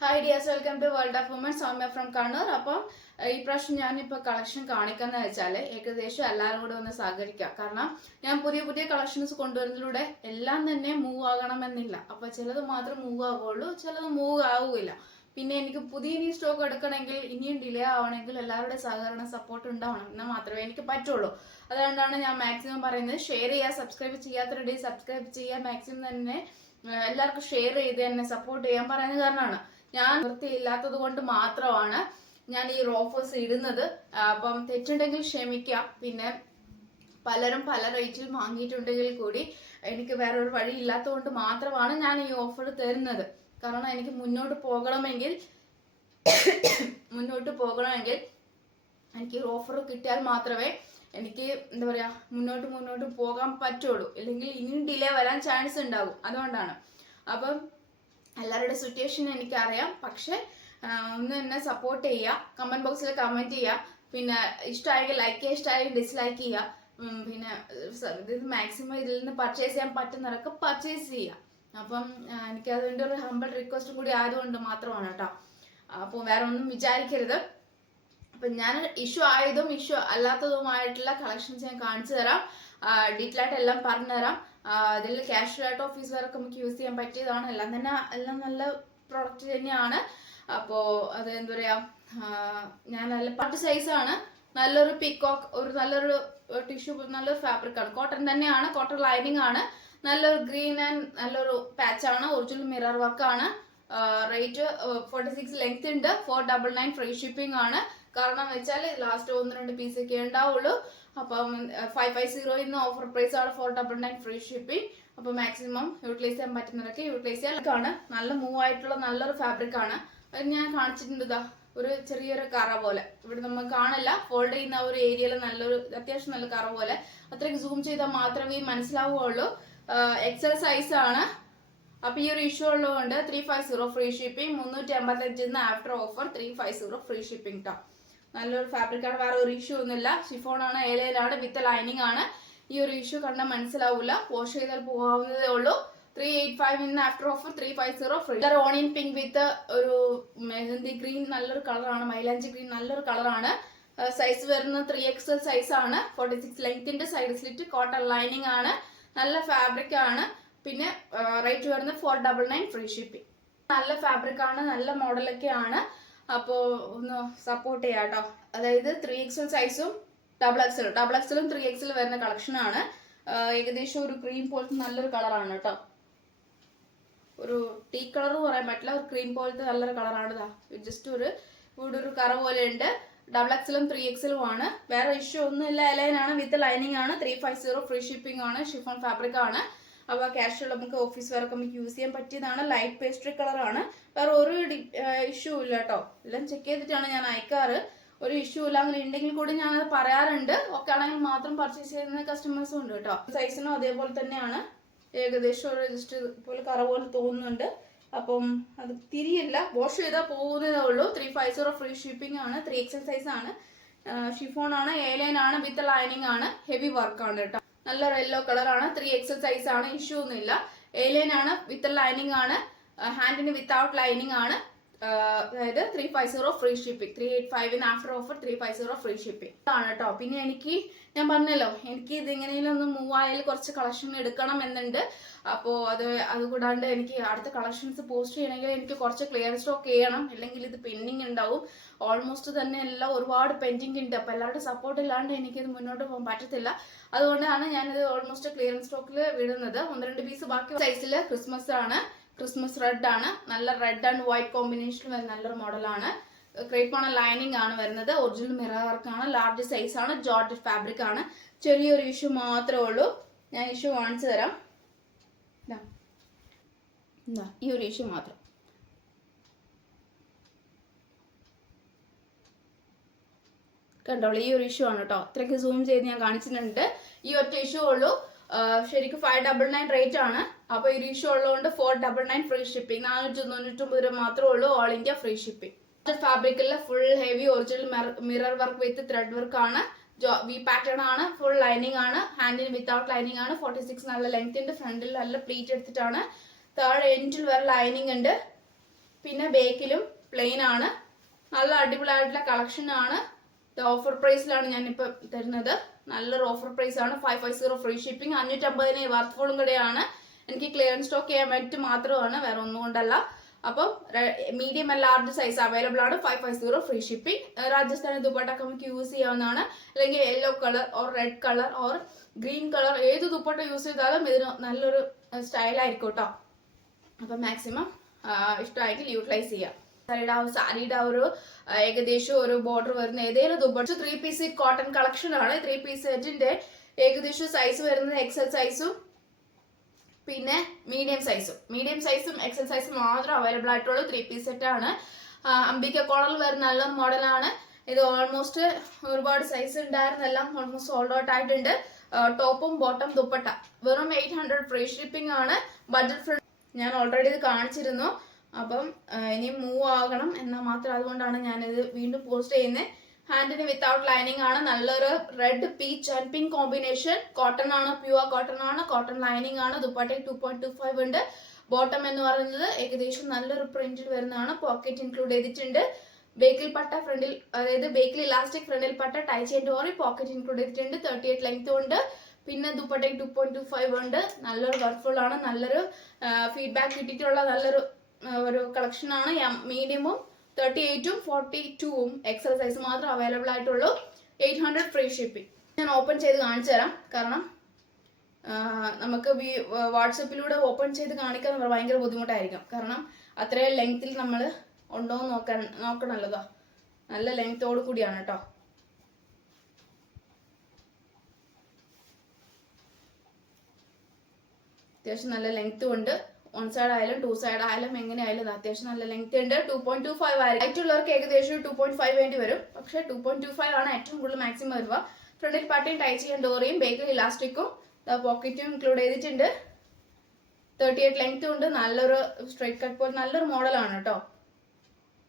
Hi dears, welcome to world of woman. Soumya from Kannur. അപ്പം ഈ പ്രാവശ്യം ഞാനിപ്പോൾ കളക്ഷൻ കാണിക്കാന്ന് വെച്ചാൽ ഏകദേശം എല്ലാവരും കൂടെ ഒന്ന് സഹകരിക്കുക. കാരണം ഞാൻ പുതിയ പുതിയ കളക്ഷൻസ് കൊണ്ടുവരുന്നതിലൂടെ എല്ലാം തന്നെ മൂവ് ആകണമെന്നില്ല. അപ്പോൾ ചിലത് മാത്രം മൂവ് ആവുകയുള്ളൂ, ചിലത് മൂവ് ആവുകയില്ല. പിന്നെ എനിക്ക് പുതിയ സ്റ്റോക്ക് എടുക്കണമെങ്കിൽ ഇനിയും ഡിലേ ആവണമെങ്കിൽ എല്ലാവരുടെ സഹകരണ സപ്പോർട്ട് ഉണ്ടാവണം, എന്നാൽ മാത്രമേ എനിക്ക് പറ്റുള്ളൂ. അതുകൊണ്ടാണ് ഞാൻ മാക്സിമം പറയുന്നത് ഷെയർ ചെയ്യുക, സബ്സ്ക്രൈബ് ചെയ്യാത്തവരുടെ സബ്സ്ക്രൈബ് ചെയ്യുക, മാക്സിമം തന്നെ എല്ലാവർക്കും ഷെയർ ചെയ്ത് എന്നെ സപ്പോർട്ട് ചെയ്യാൻ പറയുന്ന കാരണമാണ്. ഞാൻ വൃത്തിയില്ലാത്തത് കൊണ്ട് മാത്രമാണ് ഞാൻ ഈ ഓഫേഴ്സ് ഇടുന്നത്. അപ്പം തെറ്റുണ്ടെങ്കിൽ ക്ഷമിക്കാം. പിന്നെ പലരും പല റേറ്റിൽ വാങ്ങിയിട്ടുണ്ടെങ്കിൽ കൂടി എനിക്ക് വേറൊരു വഴി ഇല്ലാത്തത് കൊണ്ട് മാത്രമാണ് ഞാൻ ഈ ഓഫർ തരുന്നത്. കാരണം എനിക്ക് മുന്നോട്ട് പോകണമെങ്കിൽ എനിക്ക് ഈ ഓഫർ കിട്ടിയാൽ മാത്രമേ എനിക്ക് എന്താ പറയാ മുന്നോട്ട് പോകാൻ പറ്റുള്ളൂ. അല്ലെങ്കിൽ ഇനിയും ഡിലേ വരാൻ ചാൻസ് ഉണ്ടാകും. അതുകൊണ്ടാണ്. അപ്പം എല്ലാവരുടെ സിറ്റുവേഷൻ എനിക്കറിയാം. പക്ഷെ ഒന്ന് എന്നെ സപ്പോർട്ട് ചെയ്യുക, കമന്റ് ബോക്സിൽ കമന്റ് ചെയ്യുക. പിന്നെ ഇഷ്ടമായെങ്കിൽ ലൈക്ക് ചെയ്യുക, ഇഷ്ടമായെങ്കിൽ ഡിസ്ലൈക്ക് ചെയ്യുക. പിന്നെ ഇത് മാക്സിമം ഇതിൽ നിന്ന് പർച്ചേസ് ചെയ്യാൻ പറ്റുന്നവരൊക്കെ പർച്ചേസ് ചെയ്യുക. അപ്പം എനിക്ക് അതുകൊണ്ട് ഒരു ഹംബിൾ റിക്വസ്റ്റും കൂടി ആയതുകൊണ്ട് മാത്രമാണ് കേട്ടോ. അപ്പോൾ വേറെ ഒന്നും വിചാരിക്കരുത്. അപ്പം ഞാൻ ഇഷ്യൂ ആയതും ഇഷ്യൂ അല്ലാത്തതുമായിട്ടുള്ള കളക്ഷൻസ് ഞാൻ കാണിച്ചു തരാം, ഡീറ്റെയിൽ ആയിട്ട് എല്ലാം പറഞ്ഞു തരാം. അതിൽ ക്യാഷ് ആയിട്ട് ഓഫീസ് വർക്ക് നമുക്ക് യൂസ് ചെയ്യാൻ പറ്റിയതാണ്. എല്ലാം നല്ല പ്രോഡക്റ്റ് തന്നെയാണ്. അപ്പോൾ അത് എന്താ പറയാ, ഞാൻ നല്ല പട്ട് സൈസാണ്, നല്ലൊരു പീക്കോക്ക്, ഒരു നല്ലൊരു ടിഷ്യൂ, നല്ലൊരു ഫാബ്രിക് ആണ്, കോട്ടൺ തന്നെയാണ്, കോട്ടൺ ലൈനിങ് ആണ്, നല്ലൊരു ഗ്രീൻ ആൻഡ് നല്ലൊരു പാച്ചാണ്, ഒറിജിനൽ മിറർ വർക്ക് ആണ്. റേറ്റ് 46 ലെങ്ത് ഉണ്ട്, 499 ഫ്രീ ഷിപ്പിംഗ് ആണ്. കാരണം വെച്ചാൽ ലാസ്റ്റ് 1-2 പീസ് ഒക്കെ ഉണ്ടാവുള്ളൂ. അപ്പം 550 ഇന്ന് ഓഫർ പ്രൈസ് ആണ്, 499 ഫ്രീ ഷിപ്പിംഗ്. അപ്പോൾ മാക്സിമം യൂട്ടിലൈസ് ചെയ്യാൻ പറ്റുന്നവരൊക്കെ യൂട്ടിലൈസ് ചെയ്യാൻ. നല്ല മൂവ് ആയിട്ടുള്ള നല്ലൊരു ഫാബ്രിക് ആണ്. അത് ഞാൻ കാണിച്ചിട്ടുണ്ട്. ഇതാ ഒരു ചെറിയൊരു കറ പോലെ ഇവിടെ നമ്മൾ കാണില്ല, ഫോൾഡ് ചെയ്യുന്ന ഒരു ഏരിയയിൽ നല്ലൊരു അത്യാവശ്യം നല്ല കറ പോലെ. അത്രയ്ക്ക് സൂം ചെയ്താൽ മാത്രമേ മനസ്സിലാവുകയുള്ളൂ. എക്സൽ സൈസ് ആണ്. അപ്പൊ ഈ ഒരു ഇഷ്യൂ ഉള്ളതുകൊണ്ട് 350 free shipping, 355 after offer 350 free shipping ട്ടോ. നല്ലൊരു ഫാബ്രിക് ആണ്, വേറെ ഒരു ഇഷ്യൂ ഒന്നുമില്ല. ഷിഫോൺ ആണ്, ഏലയിലാണ്, വിത്ത് ലൈനിങ് ആണ്. ഈ ഒരു ഇഷ്യൂ കണ്ടാൽ മനസ്സിലാവില്ല, വാഷ് ചെയ്താൽ പോകാവുന്നതേ ഉള്ളൂ. 385 after offer 350 free. Onion pink വിത്ത് ഒരു മെഹന്തി ഗ്രീൻ, നല്ലൊരു കളറാണ്, മൈലാഞ്ചി ഗ്രീൻ, നല്ലൊരു കളറാണ്. സൈസ് വരുന്നത് 3XL സൈസ് ആണ്, 46 ലെങ്ത്തിന്റെ സൈഡ് സ്ലിറ്റ്, കോട്ടൺ ലൈനിങ് ആണ്, നല്ല ഫാബ്രിക് ആണ്. പിന്നെ റേറ്റ് വരുന്നത് 499 ഫ്രീ ഷിപ്പിംഗ്. നല്ല ഫാബ്രിക് ആണ്, നല്ല മോഡലൊക്കെ ആണ്. അപ്പോൾ ഒന്ന് സപ്പോർട്ട് ചെയ്യാം കേട്ടോ. അതായത് 3XL സൈസും ഡബിൾ എക്സലും 3XL വരുന്ന കളക്ഷൻ ആണ്. ഏകദേശം ഒരു ക്രീം പോലത്തെ നല്ലൊരു കളറാണ് കേട്ടോ. ഒരു ടീ കളർ പറയാൻ പറ്റില്ല, ഒരു ക്രീം പോലത്തെ നല്ലൊരു കളറാണ്. ജസ്റ്റ് ഇവിടെ ഒരു കറ പോലെ ഉണ്ട്. ഡബിൾ എക്സലും 3XL ആണ്. വേറെ ഇഷ്യൂ ഒന്നുമില്ല. ലൈനാണ്, വിത്ത് ലൈനിങ് ആണ്, 350 ഫ്രീ ഷിപ്പിംഗ് ആണ്, ഷിഫോൺ ഫാബ്രിക് ആണ്. അപ്പോൾ ക്യാഷുള്ള നമുക്ക് ഓഫീസ് വർക്ക് നമുക്ക് യൂസ് ചെയ്യാൻ പറ്റിയതാണ്. ലൈറ്റ് പേസ്ട്രി കളറാണ്. വേറെ ഒരു ഇഷ്യൂ ഇല്ല കേട്ടോ. എല്ലാം ചെക്ക് ചെയ്തിട്ടാണ് ഞാൻ അയക്കാറ്. ഒരു ഇഷ്യൂ ഇല്ല. അങ്ങനെ ഉണ്ടെങ്കിൽ കൂടി ഞാൻ അത് പറയാറുണ്ട്. ഒക്കെ ആണെങ്കിൽ മാത്രം പർച്ചേസ് ചെയ്യുന്ന കസ്റ്റമേഴ്സും ഉണ്ട് കേട്ടോ. സൈസിനും അതേപോലെ തന്നെയാണ്. ഏകദേശം ഒരു ജസ്റ്റ് പോലെ കറ പോലെ തോന്നുന്നുണ്ട്. അപ്പം അത് തിരിയില്ല, വാഷ് ചെയ്താൽ പോകുന്നതേ ഉള്ളൂ. 350 ഫ്രീ ഷിപ്പിംഗ് ആണ്, 3XL സൈസ് ആണ്, ഷിഫോൺ ആണ്, എയർലൈൻ ആണ്, വിത്ത് ലൈനിങ് ആണ്, ഹെവി വർക്ക് ആണ് കേട്ടോ. നല്ലൊരു യെല്ലോ കളറാണ്, 3XL സൈസ് ആണ്, ഇഷ്യൂ ഒന്നുമില്ല. എയർലൈൻ ആണ്, വിത്ത് ലൈനിങ് ആണ്, ഹാൻഡിന് വിത്തൗട്ട് ലൈനിങ് ആണ്. അതായത് 350 free shipping, 385 after offer 350 free shipping ആണ് കേട്ടോ. പിന്നെ ഞാൻ പറഞ്ഞല്ലോ, എനിക്ക് ഇതെങ്ങനെയും ഒന്ന് മൂവ് ആയാൽ കുറച്ച് കളക്ഷൻ എടുക്കണം എന്നുണ്ട്. അപ്പോൾ അതുകൂടാണ്ട് എനിക്ക് അടുത്ത കളക്ഷൻസ് പോസ്റ്റ് ചെയ്യണമെങ്കിൽ എനിക്ക് കുറച്ച് ക്ലിയർ സ്റ്റോക്ക് ചെയ്യണം, അല്ലെങ്കിൽ ഇത് പെൻഡിങ് ഉണ്ടാവും. ഓൾമോസ്റ്റ് തന്നെ എല്ലാം ഒരുപാട് പെൻഡിങ് ഉണ്ട്. അപ്പോൾ എല്ലാവരുടെ സപ്പോർട്ട് ഇല്ലാണ്ട് എനിക്കിത് മുന്നോട്ട് പോകാൻ പറ്റത്തില്ല. അതുകൊണ്ടാണ് ഞാനിത് ഓൾമോസ്റ്റ് ക്ലിയറൻസ് സ്റ്റോക്കിൽ വിടുന്നത്. 1-2 പീസ് ബാക്കി സൈസിൽ ക്രിസ്മസ് റെഡ് ആണ്, നല്ല റെഡ് ആൻഡ് വൈറ്റ് കോമ്പിനേഷനിൽ വരുന്ന നല്ലൊരു മോഡലാണ്. ക്രേപ്പ് ലൈനിങ് ആണ് വരുന്നത്, ഒറിജിനൽ മിറർ വർക്ക് ആണ്, ലാർജ് സൈസ് ആണ്, ജോർജറ്റ് ഫാബ്രിക് ആണ്. ചെറിയൊരു ഇഷ്യൂ മാത്രമേ ഉള്ളൂ. ഞാൻ ഇഷ്യൂ കാണിച്ചു തരാം. ഈ ഒരു ഇഷ്യൂ മാത്രം കണ്ടോളൂ. ഈ ഒരു ഇഷ്യൂ ആണ് കേട്ടോ. ഇത്രയ്ക്ക് സൂം ചെയ്ത് ഞാൻ കാണിച്ചിട്ടുണ്ട്. ഈ ഒറ്റ ഇഷ്യൂ ഉള്ളൂ. ശരിക്കും 599 റേറ്റ് ആണ്. അപ്പോൾ ഈ ഇഷ്യൂ ഉള്ളതുകൊണ്ട് 499 ഫ്രീ ഷിപ്പിംഗ്, 499 രൂപ മാത്രമേ ഉള്ളൂ, ഓൾ ഇന്ത്യ ഫ്രീ ഷിപ്പിംഗ്. ഫാബ്രിക്കിൽ full heavy original mirror work വിത്ത് ത്രെഡ് വർക്ക് ആണ്, വി പാറ്റേൺ ആണ്, ഫുൾ ലൈനിങ് ആണ്, ഹാൻഡിന് വിത്തൗട്ട് ലൈനിങ് ആണ്, 46 നല്ല ലെങ്ത് ഉണ്ട്, ഫ്രണ്ടിൽ നല്ല പ്ലീറ്റ് എടുത്തിട്ടാണ്, താഴെ എൻഡിൽ വരെ ലൈനിങ് ഉണ്ട്. പിന്നെ ബേക്കിലും പ്ലെയിൻ ആണ്. നല്ല അടിപൊളിയായിട്ടുള്ള കളക്ഷൻ ആണ്. ഓഫർ പ്രൈസിലാണ് ഞാനിപ്പോൾ തരുന്നത്. നല്ലൊരു ഓഫർ പ്രൈസ് ആണ്. 550 ഫ്രീ ഷിപ്പിംഗ്. 550 വർത്തഫുള്ളും കൂടെയാണ്. എനിക്ക് ക്ലിയറൻസ് സ്റ്റോക്ക് ചെയ്യാൻ വേണ്ടി മാത്രമാണ്, വേറെ ഒന്നും കൊണ്ടല്ല. അപ്പം medium and large size available ആണ്. 550 ഫ്രീ ഷിപ്പിംഗ്. രാജസ്ഥാനി ദുപ്പട്ട നമുക്ക് യൂസ് ചെയ്യാവുന്നതാണ്. അല്ലെങ്കിൽ yellow colour or red colour or green colour ഏത് ദുപ്പട്ട യൂസ് ചെയ്താലും ഇതിന് നല്ലൊരു സ്റ്റൈലായിരിക്കും കേട്ടോ. അപ്പം മാക്സിമം ഇഷ്ടമായിട്ട് യൂട്ടിലൈസ് ചെയ്യാം. സാരിയുടെ ഒരു ഏകദേശം ഒരു ബോർഡർ വരുന്ന ഏതെങ്കിലും dupatta 3 piece set cotton collection ആണ്. 3 പീസ് സെറ്റിന്റെ ഏകദേശം സൈസ് വരുന്നത് എക്സൽ സൈസും പിന്നെ മീഡിയം സൈസും എക്സൽ സൈസും മാത്രം അവൈലബിൾ ആയിട്ടുള്ള 3 പീസ് സെറ്റ് ആണ്. അംബിക കോളറിൽ വരുന്ന നല്ല മോഡലാണ് ഇത്. ഓൾമോസ്റ്റ് ഒരുപാട് സൈസ് ഉണ്ടായിരുന്ന എല്ലാം ഓൾമോസ്റ്റ് സോൾഡ് ഔട്ട് ആയിട്ടുണ്ട്. ടോപ്പും ബോട്ടം ദുപ്പട്ട വെറും 800 ഫ്രീ ഷിപ്പിംഗ് ആണ്. ബഡ്ജറ്റ് ഫ്രണ്ട് ഞാൻ ഓൾറെഡി ഇത് കാണിച്ചിരുന്നു. അപ്പം ഇനി മൂവ് ആകണം എന്നാൽ മാത്രം, അതുകൊണ്ടാണ് ഞാനിത് വീണ്ടും പോസ്റ്റ് ചെയ്യുന്നത്. ഹാൻഡിന് വിത്തൗട്ട് ലൈനിങ് ആണ്. നല്ലൊരു red peach and pink combination. Cotton ആണ്, പ്യുവർ കോട്ടൺ ആണ്. കോട്ടൺ ലൈനിങ് ആണ്. ദുപ്പട്ട 2.25 ഉണ്ട്. ബോട്ടം എന്ന് പറയുന്നത് ഏകദേശം നല്ലൊരു പ്രിന്റിൽ വരുന്നതാണ്. പോക്കറ്റ് ഇൻക്ലൂഡ് ചെയ്തിട്ടുണ്ട്. ബേക്കിൽ പട്ട ഫ്രണ്ടിൽ, അതായത് ബേക്കിൽ ഇലാസ്റ്റിക് ഫ്രണ്ടിൽ പട്ട ടൈ ചെയിൻ ഡോറി പോക്കറ്റ് ഇൻക്ലൂഡ് ചെയ്തിട്ടുണ്ട്. 38 ലെങ്ത് ഉണ്ട്. പിന്നെ ദുപ്പട്ട 2.25 ഉണ്ട്. നല്ലൊരു വർക്ക്ഫുൾ ആണ്. നല്ലൊരു ഫീഡ്ബാക്ക് കിട്ടിയിട്ടുള്ള നല്ലൊരു ഒരു കളക്ഷൻ ആണ്. മീഡിയമും 38ഉം 42ഉം എക്സൽ സൈസ് മാത്രം അവൈലബിൾ ആയിട്ടുള്ളൂ. 800 ഫ്രീ ഷിപ്പിംഗ്. ഞാൻ ഓപ്പൺ ചെയ്ത് കാണിച്ചു തരാം. കാരണം നമുക്ക് വാട്സപ്പിലൂടെ ഓപ്പൺ ചെയ്ത് കാണിക്കാൻ ഭയങ്കര ബുദ്ധിമുട്ടായിരിക്കും. കാരണം അത്രയും ലെങ്ത്തിൽ നമ്മൾ ഉണ്ടോ എന്ന് നോക്കണല്ലോ. നല്ല ലെങ്ത്തോട് കൂടിയാണ് കേട്ടോ. അത്യാവശ്യം നല്ല ലെങ്ത്തും ഉണ്ട്. 1 സൈഡ് ആയാലും 2 സൈഡ് ആയാലും എങ്ങനെയായാലും അത്യാവശ്യം നല്ല ലെങ്ത് ഉണ്ട്. 2.25 ആയിരിക്കും. ആയിട്ടുള്ളവർക്ക് ഏകദേശം 2.5 വേണ്ടി വരും. പക്ഷെ 2.25 ആണ് ഏറ്റവും കൂടുതൽ മാക്സിമം വരുക. ഫ്രണ്ടിൽ പട്ടയും ടൈ ചെയ്യാൻ ഡോറിയും ബേക്കിൽ ഇലാസ്റ്റിക്കും പോക്കറ്റും ഇൻക്ലൂഡ് ചെയ്തിട്ടുണ്ട്. 38 ലെങ്ത് ഉണ്ട്. നല്ലൊരു സ്ട്രൈറ്റ് കട്ട് പോലെ നല്ലൊരു മോഡലാണ് കേട്ടോ.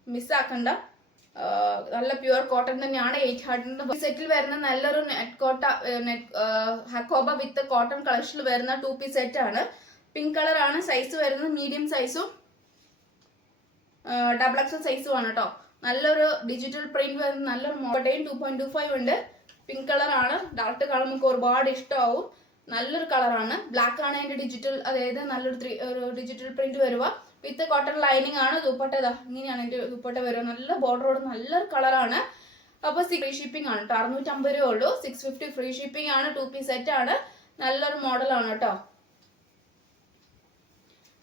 മിസ്സാക്കണ്ട. നല്ല പ്യുവർ കോട്ടൺ തന്നെയാണ്. 800 സെറ്റിൽ വരുന്ന നല്ലൊരു ഹക്കോബ വിത്ത് കോട്ടൺ കളക്ഷനിൽ വരുന്ന 2 പീസ് സെറ്റ് ആണ്. പിങ്ക് കളർ ആണ്. സൈസ് വരുന്നത് മീഡിയം സൈസും ഡബിൾ എക്സൽ സൈസും ആണ് കേട്ടോ. നല്ലൊരു ഡിജിറ്റൽ പ്രിന്റ് വരുന്ന നല്ലൊരു മോഡലും 2.25 ഉണ്ട്. പിങ്ക് കളർ ആണ്. ഡാർക്ക് കളർ നമുക്ക് ഒരുപാട് ഇഷ്ടമാവും. നല്ലൊരു കളറാണ്. ബ്ലാക്ക് ആണ് അതിന്റെ ഡിജിറ്റൽ, അതായത് നല്ലൊരു ഡിജിറ്റൽ പ്രിന്റ് വരുക. വിത്ത് കോട്ടൺ ലൈനിങ് ആണ്. ദുപ്പട്ട ഇങ്ങനെയാണ് എന്റെ ദുപ്പട്ട വരുക. നല്ല ബോർഡറോട് നല്ലൊരു കളറാണ്. അപ്പൊ ഫ്രീ ഷിപ്പിംഗ് ആണ് കേട്ടോ. 650 രൂപ ഉള്ളൂ. 650 ഫ്രീ ഷിപ്പിംഗ് ആണ്. 2 പീസ് സെറ്റ് ആണ്. നല്ലൊരു മോഡലാണ് കേട്ടോ.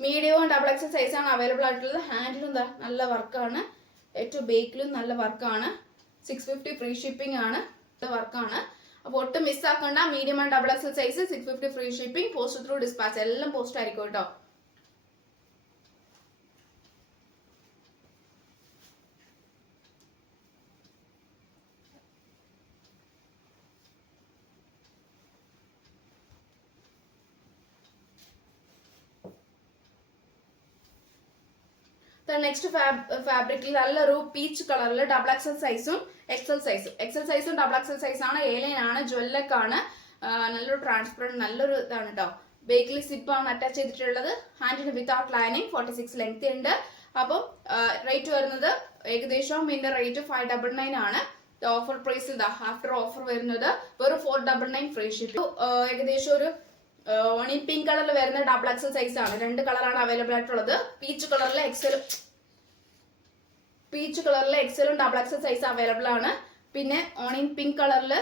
മീഡിയവും ഡബിൾ എക്സൽ സൈസാണ് അവൈലബിൾ ആയിട്ടുള്ളത്. ഹാൻഡിലും നല്ല വർക്കാണ്. ഏറ്റവും ബേക്കിലും നല്ല വർക്കാണ്. 650 ഫ്രീ ഷിപ്പിംഗ് ആണ്. വർക്കാണ്. അപ്പോൾ ഒട്ടും മിസ്സാക്കണ്ട. Medium and double XL size 650 free shipping. Post through dispatch എല്ലാം പോസ്റ്റ് ആയിരിക്കും കേട്ടോ. നെക്സ്റ്റ് ഫാബ്രിക്കിൽ നല്ലൊരു പീച്ച് കളറിൽ ഡബിൾ എക്സൽ സൈസും എക്സൽ സൈസും ഡബിൾ എക്സൽ സൈസ് ആണ്. ഏലൈൻ ആണ്. ജ്വല്ലക്ക് ആണ്. നല്ലൊരു ട്രാൻസ്പെറന്റ് നല്ലൊരു ഇതാണ് കേട്ടോ. ബേക്കിൽ സിപ്പ് ആണ് അറ്റാച്ച് ചെയ്തിട്ടുള്ളത്. ഹാൻഡിന് വിത്തൗട്ട് ലൈനിങ്. 46 ലെങ്ത് ഉണ്ട്. അപ്പം റേറ്റ് വരുന്നത് ഏകദേശം ഇതിന്റെ റേറ്റ് 599 ആണ്. ഓഫർ പ്രൈസ് ആഫ്റ്റർ ഓഫർ വരുന്നത് വെറും 499 ഫ്രീ ഷിപ്പിംഗ്. ഏകദേശം ഒരു പിങ്ക് കളറിൽ വരുന്ന ഡബിൾ എക്സൽ സൈസ് ആണ്. 2 കളറാണ് അവൈലബിൾ ആയിട്ടുള്ളത്. പീച്ച് കളറിലെ എക്സലും ഡബിൾ എക്സൽ സൈസ് അവൈലബിൾ ആണ്. പിന്നെ ഓണിയൻ പിങ്ക് കളറിൽ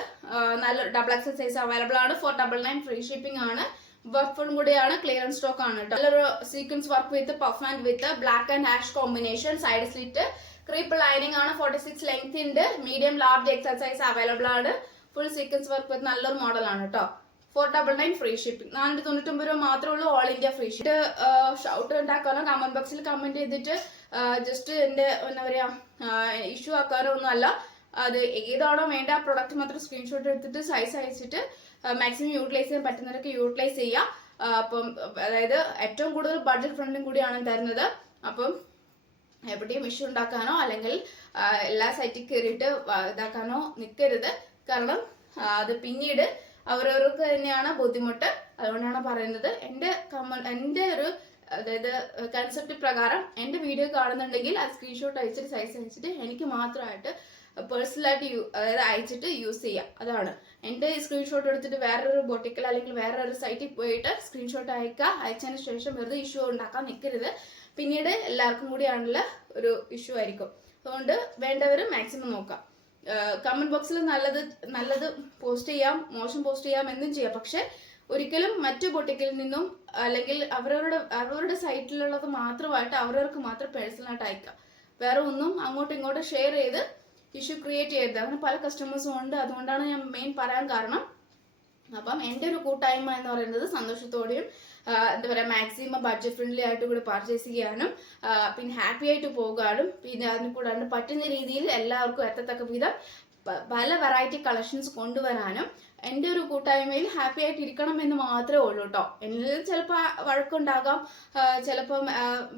നല്ല ഡബിൾ എക്സൽ സൈസ് അവൈലബിൾ ആണ്. 499 ഫ്രീ ഷിപ്പിംഗ് ആണ്. വർക്ക്ഫുൾ കൂടിയാണ്. ക്ലിയറൻസ് സ്റ്റോക്ക് ആണ് കേട്ടോ. നല്ലൊരു sequence work with puff and with black and ash combination. Side slit creep lining ആണ്. 46 ലെങ്ത് ഉണ്ട്. Medium large XL size available ആണ്. ഫുൾ സീക്വൻസ് വർക്ക് വിത്ത് നല്ലൊരു മോഡലാണ് കേട്ടോ. 499 ഫ്രീ ഷിപ്പിംഗ്. 499 രൂപ മാത്രമേ ഉള്ളൂ. All India free shipping. Shout ഉണ്ടാക്കാനോ കമന്റ് ബോക്സിൽ കമന്റ് ചെയ്തിട്ട് ജസ്റ്റ് എന്റെ എന്താ പറയാ ഇഷ്യൂ ആക്കാനോ ഒന്നും അല്ല. അത് ഏതാണോ വേണ്ട ആ പ്രൊഡക്റ്റ് മാത്രം സ്ക്രീൻഷോട്ട് എടുത്തിട്ട് സൈസ് അയച്ചിട്ട് മാക്സിമം യൂട്ടിലൈസ് ചെയ്യാൻ പറ്റുന്നവരൊക്കെ യൂട്ടിലൈസ് ചെയ്യാം. അപ്പം അതായത് ഏറ്റവും കൂടുതൽ ബഡ്ജറ്റ് ഫ്രണ്ട്ലിയും കൂടിയാണ് തരുന്നത്. അപ്പം എവിടെയും ഇഷ്യൂ ഉണ്ടാക്കാനോ അല്ലെങ്കിൽ എല്ലാ സൈറ്റിൽ കയറിയിട്ട് ഇതാക്കാനോ നിൽക്കരുത്. കാരണം അത് പിന്നീട് അവരവർക്ക് തന്നെയാണ് ബുദ്ധിമുട്ട്. അതുകൊണ്ടാണ് പറയുന്നത്. എൻ്റെ ഒരു അതായത് കൺസെപ്റ്റ് പ്രകാരം എൻ്റെ വീഡിയോ കാണുന്നുണ്ടെങ്കിൽ അത് സ്ക്രീൻഷോട്ട് അയച്ചിട്ട് സൈസ് അയച്ചിട്ട് എനിക്ക് മാത്രമായിട്ട് പേഴ്സണലായിട്ട് അതായത് അയച്ചിട്ട് യൂസ് ചെയ്യാം. അതാണ് എൻ്റെ സ്ക്രീൻഷോട്ട് എടുത്തിട്ട് വേറൊരു ബൊട്ടിക്കൽ അല്ലെങ്കിൽ വേറൊരു സൈറ്റിൽ പോയിട്ട് സ്ക്രീൻഷോട്ട് അയച്ചതിന് ശേഷം വെറുതെ ഇഷ്യൂ ഉണ്ടാക്കാൻ നിൽക്കരുത്. പിന്നീട് എല്ലാവർക്കും കൂടിയാണുള്ള ഒരു ഇഷ്യൂ ആയിരിക്കും. അതുകൊണ്ട് വേണ്ടവർ മാക്സിമം നോക്കാം. കമന്റ് ബോക്സിൽ നല്ലത് പോസ്റ്റ് ചെയ്യാം, മോശം പോസ്റ്റ് ചെയ്യാം, എന്തും ചെയ്യാം. പക്ഷെ ഒരിക്കലും മറ്റു ബൊട്ടിക്കിൽ നിന്നും അല്ലെങ്കിൽ അവരവരുടെ സൈറ്റിലുള്ളത് മാത്രമായിട്ട് അവരവർക്ക് മാത്രം പേഴ്സണലായിട്ട് അയക്കാം. വേറെ ഒന്നും അങ്ങോട്ടും ഇങ്ങോട്ടും ഷെയർ ചെയ്ത് ഇഷ്യൂ ക്രിയേറ്റ് ചെയ്യരുത്. അങ്ങനെ പല കസ്റ്റമേഴ്സും ഉണ്ട്. അതുകൊണ്ടാണ് ഞാൻ മെയിൻ പറയാൻ കാരണം. അപ്പം എൻ്റെ ഒരു കൂട്ടായ്മ എന്ന് പറയുന്നത് സന്തോഷത്തോടെയും എന്താ പറയുക മാക്സിമം ബഡ്ജറ്റ് ഫ്രണ്ട്ലി ആയിട്ട് കൂടി പർച്ചേസ് ചെയ്യാനും പിന്നെ ഹാപ്പി ആയിട്ട് പോകാനും പിന്നെ അതിന് കൂടാണ്ട് പറ്റുന്ന രീതിയിൽ എല്ലാവർക്കും എത്തത്തക്ക വിധം പല വെറൈറ്റി കളക്ഷൻസ് കൊണ്ടുവരാനും എൻ്റെ ഒരു കൂട്ടായ്മയിൽ ഹാപ്പി ആയിട്ട് ഇരിക്കണം എന്ന് മാത്രമേ ഉള്ളൂ കേട്ടോ. എന്നിൽ ചിലപ്പോൾ വഴക്കുണ്ടാകാം, ചിലപ്പം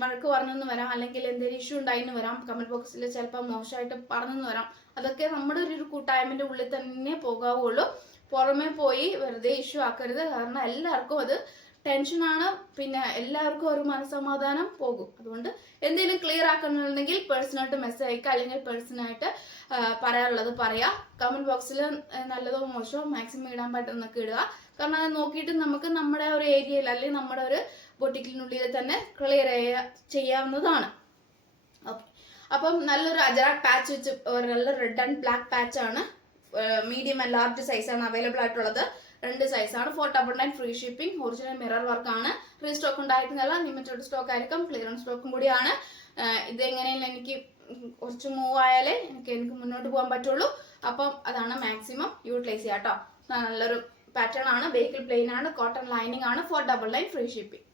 വഴക്ക് പറഞ്ഞെന്ന് വരാം, അല്ലെങ്കിൽ എന്തെങ്കിലും ഇഷ്യൂ ഉണ്ടായിന്ന് വരാം, കമന്റ് ബോക്സിൽ ചിലപ്പോൾ മോശമായിട്ട് പറഞ്ഞെന്ന് വരാം. അതൊക്കെ നമ്മുടെ ഒരു കൂട്ടായ്മൻ്റെ ഉള്ളിൽ തന്നെ പോകാവുള്ളൂ. പുറമെ പോയി വെറുതെ ഇഷ്യൂ ആക്കരുത്. കാരണം എല്ലാവർക്കും അത് ടെൻഷനാണ്, പിന്നെ എല്ലാവർക്കും ഒരു മനസ്സമാധാനം പോകും. അതുകൊണ്ട് എന്തെങ്കിലും ക്ലിയർ ആക്കണമെന്നുണ്ടെങ്കിൽ പേഴ്സണായിട്ട് മെസ്സേജ് അയക്കുക, അല്ലെങ്കിൽ പേഴ്സണായിട്ട് പറയാനുള്ളത് പറയാം. കമന്റ് ബോക്സിൽ നല്ലതോ മോശമോ മാക്സിമം ഇടാൻ പറ്റുന്നൊക്കെ ഇടുക. കാരണം അത് നോക്കിയിട്ട് നമുക്ക് നമ്മുടെ ഒരു ഏരിയയിൽ അല്ലെങ്കിൽ നമ്മുടെ ഒരു ബൊട്ടിക്കിനുള്ളിൽ തന്നെ ക്ലിയർ ചെയ്യാവുന്നതാണ്. ഓക്കെ, അപ്പം നല്ലൊരു അജറാക് പാച്ച് വെച്ച് നല്ല റെഡ് ആൻഡ് ബ്ലാക്ക് പാച്ച് ആണ്. മീഡിയം ആൻഡ് ലാർജ് സൈസാണ് അവൈലബിൾ ആയിട്ടുള്ളത്. 2 സൈസാണ്. 499 free shipping. Original mirror work ആണ്. റീസ്റ്റോക്ക് ഉണ്ടായിരുന്നില്ല, ലിമിറ്റഡ് സ്റ്റോക്ക് ആയിരിക്കും, ക്ലിയറൻസ് സ്റ്റോക്കും കൂടിയാണ്. ഇതെങ്ങനെയും എനിക്ക് കുറച്ച് മൂവ് ആയാലേ എനിക്ക് മുന്നോട്ട് പോകാൻ പറ്റുള്ളൂ. അപ്പം അതാണ് മാക്സിമം യൂട്ടിലൈസ് ചെയ്യാം കേട്ടോ. നല്ലൊരു പാറ്റേൺ ആണ്. ബേക്കിൽ പ്ലെയിൻ ആണ്, കോട്ടൺ ലൈനിങ് ആണ്. 499 free shipping.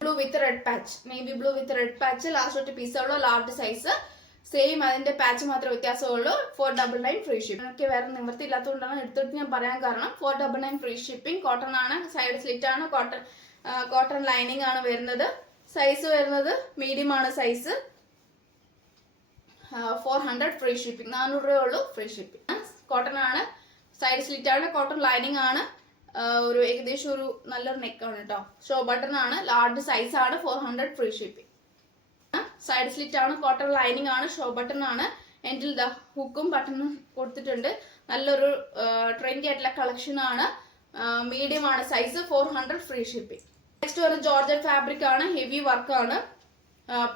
Blue with red patch, navy blue with red patch. Last ഒറ്റ പീസുള്ളൂ, ലാർജ് സൈസ്. സെയിം, അതിന്റെ പാച്ച് മാത്രമേ വ്യത്യാസമുള്ളൂ. 499 ഫ്രീ ഷിപ്പിംഗ്. എനിക്ക് വേറെ നിവൃത്തി ഇല്ലാത്തതുകൊണ്ടാണ് എടുത്തിട്ട് ഞാൻ പറയാൻ കാരണം. 499 ഫ്രീ ഷിപ്പിംഗ്. കോട്ടൺ ആണ്, സൈഡ് സ്ലിറ്റ് ആണ്, കോട്ടൺ ലൈനിങ് ആണ് വരുന്നത്. സൈസ് വരുന്നത് മീഡിയം ആണ് സൈസ്. 400 free shipping. 400 രൂപയുള്ളൂ ഫ്രീ ഷിപ്പിംഗ്. കോട്ടൺ ആണ്, സൈഡ് സ്ലിറ്റ് ആണ്, കോട്ടൺ ലൈനിങ് ആണ്. ഒരു ഏകദേശം ഒരു നല്ലൊരു നെക്കാണ് കേട്ടോ. ഷോ ബട്ടൺ ആണ്, ലാർജ് സൈസ് ആണ്. 400 ഫ്രീ ഷിപ്പിംഗ്. സൈഡ് സ്ലിറ്റ് ആണ്, കോട്ടൺ ലൈനിങ് ആണ്, ഷോ ബട്ടൺ ആണ്. എൻഡിൽ ദ ഹുക്കും ബട്ടണും കൊടുത്തിട്ടുണ്ട്. നല്ലൊരു ട്രെൻഡി ആയിട്ടുള്ള കളക്ഷൻ ആണ്. മീഡിയം ആണ് സൈസ്. 400 free shipping. നെക്സ്റ്റ് ഒരു ജോർജറ്റ് ഫാബ്രിക് ആണ്, ഹെവി വർക്ക് ആണ്,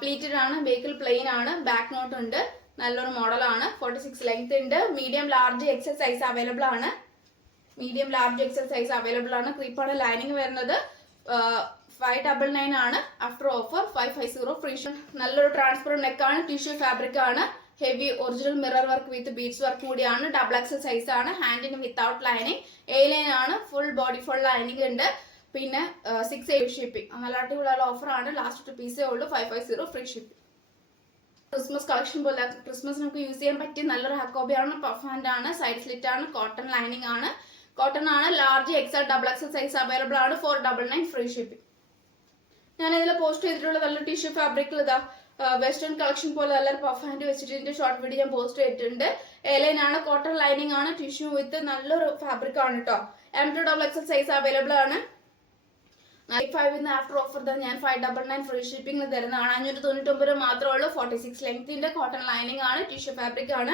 പ്ലീറ്റഡ് ആണ്, ബേക്കിൽ പ്ലെയിൻ ആണ്, ബാക്ക് നോട്ട് ഉണ്ട്. നല്ലൊരു മോഡൽ ആണ്. 46 ലെങ്ത് ഉണ്ട്. Medium large XL size available ആണ്. Medium large XL size available ആണ്. ക്രീപ്പാണ് ലൈനിങ് വരുന്നത്. 599 ആണ്. After offer 550 free shipping. നല്ലൊരു ട്രാൻസ്പെറന്റ് നെക്ക് ആണ്, ടിഷ്യൂ ഫാബ്രിക് ആണ്, heavy original mirror work with beads work കൂടിയാണ്. ഡബിൾ എക്സൽ സൈസ് ആണ്. ഹാൻഡിന് വിത്തൗട്ട് ലൈനിങ്. എ ലൈൻ ആണ്. ഫുൾ ബോഡി ഫുൾ ലൈനിങ് ഉണ്ട്. പിന്നെ 680 ഷിപ്പിംഗ്. നല്ല അടിപൊളിയുള്ള ഓഫർ ആണ്. ലാസ്റ്റ് 2 പീസേ ഉള്ളൂ. 550 ഫ്രീ ഷിപ്പിംഗ്. ക്രിസ്മസ് കളക്ഷൻ പോലെ ക്രിസ്മസ് നമുക്ക് യൂസ് ചെയ്യാൻ പറ്റിയ നല്ലൊരു ഹാക്കോബി ആണ്. പഫ് ഹാൻഡ് ആണ്, സൈഡ് സ്ലിറ്റ് ആണ്, കോട്ടൺ ലൈനിങ് ആണ്, കോട്ടൺ ആണ്. Large XL double XL size available ആണ്. 499 ഫ്രീ ഷിപ്പിംഗ്. ഞാൻ ഇതിൽ പോസ്റ്റ് ചെയ്തിട്ടുള്ള നല്ല ടിഷ്യൂ ഫാബ്രിക്കിൽ ഇതാ വെസ്റ്റേൺ കളക്ഷൻ പോലെ നല്ലൊരു പഫ് ഹാൻഡ് വെച്ചിട്ട് ഇതിന്റെ ഷോർട്ട് വീഡിയോ ഞാൻ പോസ്റ്റ് ചെയ്തിട്ടുണ്ട്. എലൈൻ ആണ്, കോട്ടൺ ലൈനിങ് ആണ്, ടിഷ്യൂ വിത്ത് നല്ലൊരു ഫാബ്രിക് ആണ് കേട്ടോ. M2 double XL size available ആണ്. 95 ആഫ്റ്റർ ഓഫർ ഞാൻ 599 ഫ്രീ ഷിപ്പിംഗ് തരുന്നതാണ്. 599 മാത്രമേ ഉള്ളൂ. 46 ലെങ്ത്തിന്റെ കോട്ടൺ ലൈനിങ് ആണ്, ടിഷ്യൂ ഫാബ്രിക് ആണ്.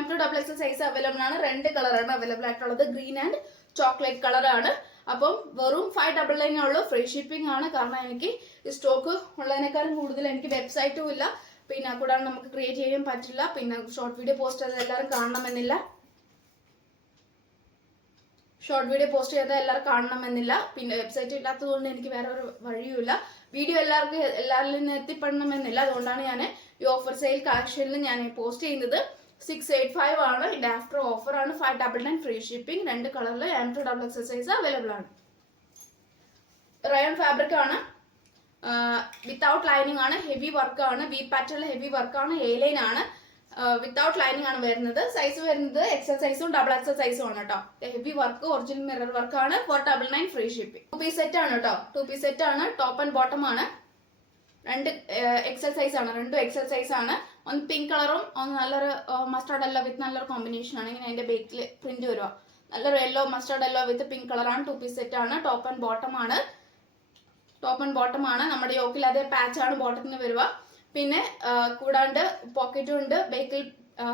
M2 double XL size available ആണ്. 2 കളറാണ് അവൈലബിൾ ആയിട്ടുള്ളത്, ഗ്രീൻ ആൻഡ് ചോക്ലേറ്റ് കളർ ആണ്. അപ്പം വെറും 599 ഉള്ളൂ. ഫ്രീ ഷിപ്പിംഗ് ആണ്. കാരണം എനിക്ക് സ്റ്റോക്ക് ഉള്ളതിനേക്കാളും കൂടുതൽ എനിക്ക് വെബ്സൈറ്റും ഇല്ല, പിന്നെ കൂടാതെ നമുക്ക് ക്രിയേറ്റ് ചെയ്യാൻ പറ്റില്ല, പിന്നെ ഷോർട്ട് വീഡിയോ പോസ്റ്റ് ചെയ്ത് എല്ലാവരും കാണണമെന്നില്ല, പിന്നെ വെബ്സൈറ്റ് ഇല്ലാത്തതുകൊണ്ട് എനിക്ക് വേറെ ഒരു വഴിയുമില്ല. വീഡിയോ എല്ലാവരിലും എത്തിപ്പെടണമെന്നില്ല. അതുകൊണ്ടാണ് ഞാൻ ഈ ഓഫർ സെയിൽ കളക്ഷനിൽ ഞാൻ പോസ്റ്റ് ചെയ്യുന്നത്. 685 ആണ്. ഇത് ആഫ്റ്റർ ഓഫർ ആണ്. 599 ഫ്രീ ഷിപ്പിംഗ്. 2 കളറിൽ M2 double XL size available ആണ്. റയോൺ ഫാബ്രിക് ആണ്, വിത്തൗട്ട് ലൈനിങ് ആണ്, ഹെവി വർക്ക് ആണ്, വി പാറ്റേണിൽ ഹെവി വർക്ക് ആണ്, എ ലൈൻ ആണ്, വിത്തൗട്ട് ലൈനിങ് ആണ് വരുന്നത്. സൈസ് വരുന്നത് എക്സൽ സൈസും ഡബിൾ എക്സൽ സൈസും ആണ് കേട്ടോ. Heavy work, original mirror work ആണ്. 499 ഫ്രീ ഷിപ്പിംഗ്. 2 പീസ് സെറ്റ് ആണ് കേട്ടോ. 2 പീസ് സെറ്റ് ആണ്. ടോപ്പ് ആൻഡ് ബോട്ടം ആണ്. 2 എക്സൽ സൈസ് ആണ്. 2 എക്സൽ സൈസ് ആണ്. ഒന്ന് പിങ്ക് കളറും ഒന്ന് നല്ലൊരു മസ്റ്റാർഡ് യെല്ലോ വിത്ത് നല്ലൊരു കോമ്പിനേഷൻ ആണ്. ഇങ്ങനെ അതിന്റെ ബേക്കിൽ പ്രിന്റ് വരുക. നല്ലൊരു യെല്ലോ, മസ്റ്റാർഡ് യെല്ലോ വിത്ത് പിങ്ക് കളറാണ്. 2 പീസ് സെറ്റ് ആണ്. ടോപ്പ് ആൻഡ് ബോട്ടം ആണ്. ടോപ്പ് ആൻഡ് ബോട്ടം ആണ്. നമ്മുടെ യോക്കിൽ അതേ പാച്ചാണ് ബോട്ടത്തിന് വരിക. പിന്നെ കൂടാണ്ട് പോക്കറ്റും ഉണ്ട്, ബേക്കിൽ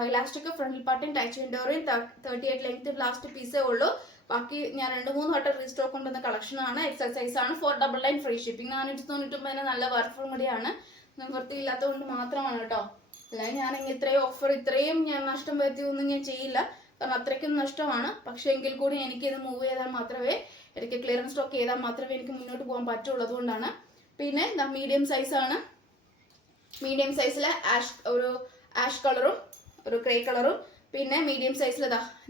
ഇലാസ്റ്റിക്, ഫ്രണ്ടിൽ പാർട്ടിയും ടച്ച് വിൻഡോറിയും 38 ലെങ്ത് ലാസ്റ്റ് പീസേ ഉള്ളൂ. ബാക്കി ഞാൻ 2-3 വട്ടം റീസ്റ്റോക്ക് കൊണ്ടുവന്ന കളക്ഷൻ ആണ്. എക്സൽ സൈസ് ആണ്. 499 ഫ്രീ ഷിപ്പിംഗ്. 499 നല്ല വർഫും കൂടിയാണ്. വൃത്തിയില്ലാത്തതുകൊണ്ട് മാത്രമാണ് കേട്ടോ. അല്ലെങ്കിൽ ഞാൻ ഇത്രയും ഞാൻ നഷ്ടം വരുത്തിയൊന്നും ഞാൻ ചെയ്യില്ല, കാരണം അത്രയ്ക്കും നഷ്ടമാണ്. പക്ഷെ എങ്കിൽ കൂടി എനിക്ക് ഇത് മൂവ് ചെയ്താൽ മാത്രമേ, എനിക്ക് ക്ലിയറൻസ് സ്റ്റോക്ക് ചെയ്താൽ മാത്രമേ എനിക്ക് മുന്നോട്ട് പോകാൻ പറ്റുള്ളൂ. അതുകൊണ്ടാണ്. പിന്നെ മീഡിയം സൈസ് ആണ്. മീഡിയം സൈസിൽ ഒരു ആഷ് കളറും ഒരു ഗ്രേ കളറും, പിന്നെ മീഡിയം സൈസിൽ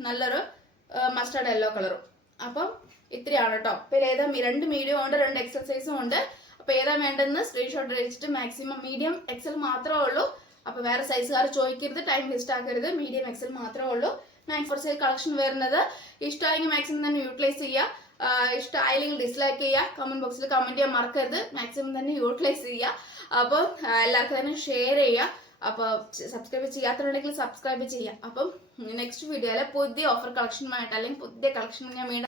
നല്ലൊരു മസ്റ്റർഡ് യെല്ലോ കളറും. അപ്പം ഇത്രയാണ് കേട്ടോ. പിന്നെ ഏതാ 2 മീഡിയം ഉണ്ട്, 2 എക്സൽ സൈസും ഉണ്ട്. അപ്പൊ ഏതാ വേണ്ടെന്ന് സ്ക്രീൻഷോട്ട് അടിച്ചിട്ട്, മാക്സിമം മീഡിയം എക്സൽ മാത്രമേ ഉള്ളൂ. അപ്പൊ വേറെ സൈസുകാർ ചോദിക്കരുത്, ടൈം വേസ്റ്റ് ആക്കരുത്. മീഡിയം എക്സൽ മാത്രമേ ഉള്ളൂ. 947 കളക്ഷൻ വരുന്നത്. ഇഷ്ടമായെങ്കിൽ മാക്സിമം തന്നെ യൂട്ടിലൈസ് ചെയ്യുക. ഇഷ്ടമായില്ലെങ്കിൽ ഡിസ്ലൈക്ക് ചെയ്യുക. കമന്റ് ബോക്സിൽ കമന്റ് ചെയ്യാൻ മറക്കരുത്. മാക്സിമം തന്നെ യൂട്ടിലൈസ് ചെയ്യുക. അപ്പോൾ എല്ലാവർക്കും തന്നെ ഷെയർ ചെയ്യുക. അപ്പോൾ സബ്സ്ക്രൈബ് ചെയ്യാത്തവരുണ്ടെങ്കിൽ സബ്സ്ക്രൈബ് ചെയ്യുക. അപ്പം നെക്സ്റ്റ് വീഡിയോയിൽ പുതിയ ഓഫർ കളക്ഷനുമായിട്ട് അല്ലെങ്കിൽ പുതിയ കളക്ഷൻ ഞാൻ വീണ്ടും